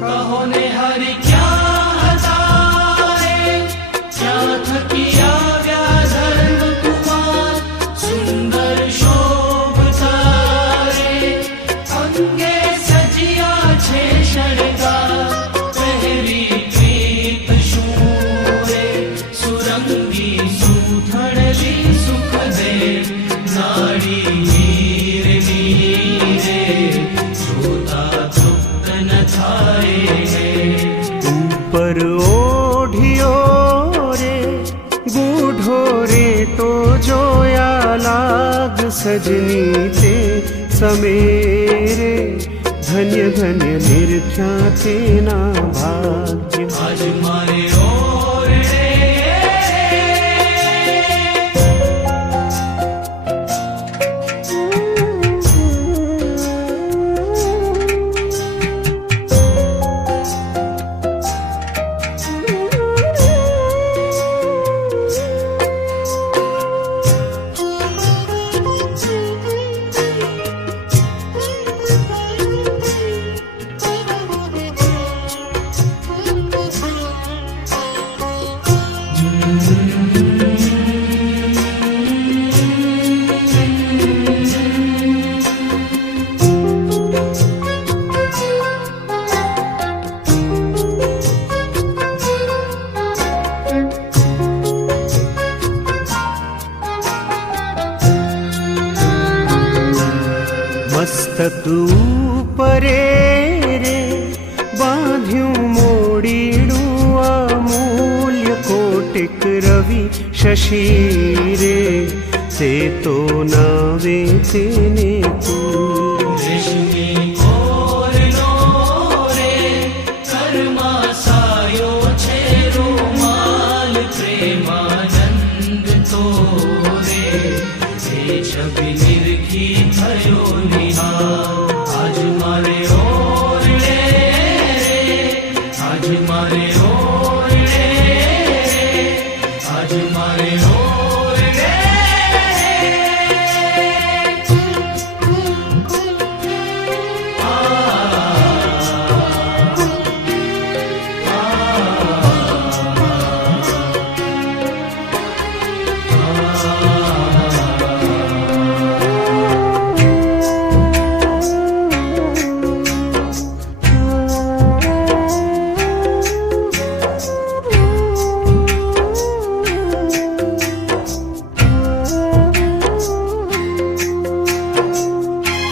कहो ने हरि क्या हताए, क्या थकिया व्याधर्म कुमार, सुंदर शोभता रे, अंगे सजिया छे शृंगार, पहरी पीत शूरे, सुरंगी सूथड़ली सुख दे, नाड़ी नीर नीरे, जोता तृप्त न थाए है। ऊपर ओढ़ियो रे बूढ़ो रे तो जोया लाग सजनी ते समेरे, धन्य धन्य निरख्या तेना भाग्य। आज मारे ओरड़े मस्तक ऊपरे रे बांध्यूं मोड़ीड़ू अमूल्य कोटिक रवि शशि रे, ते तो नावे तेने को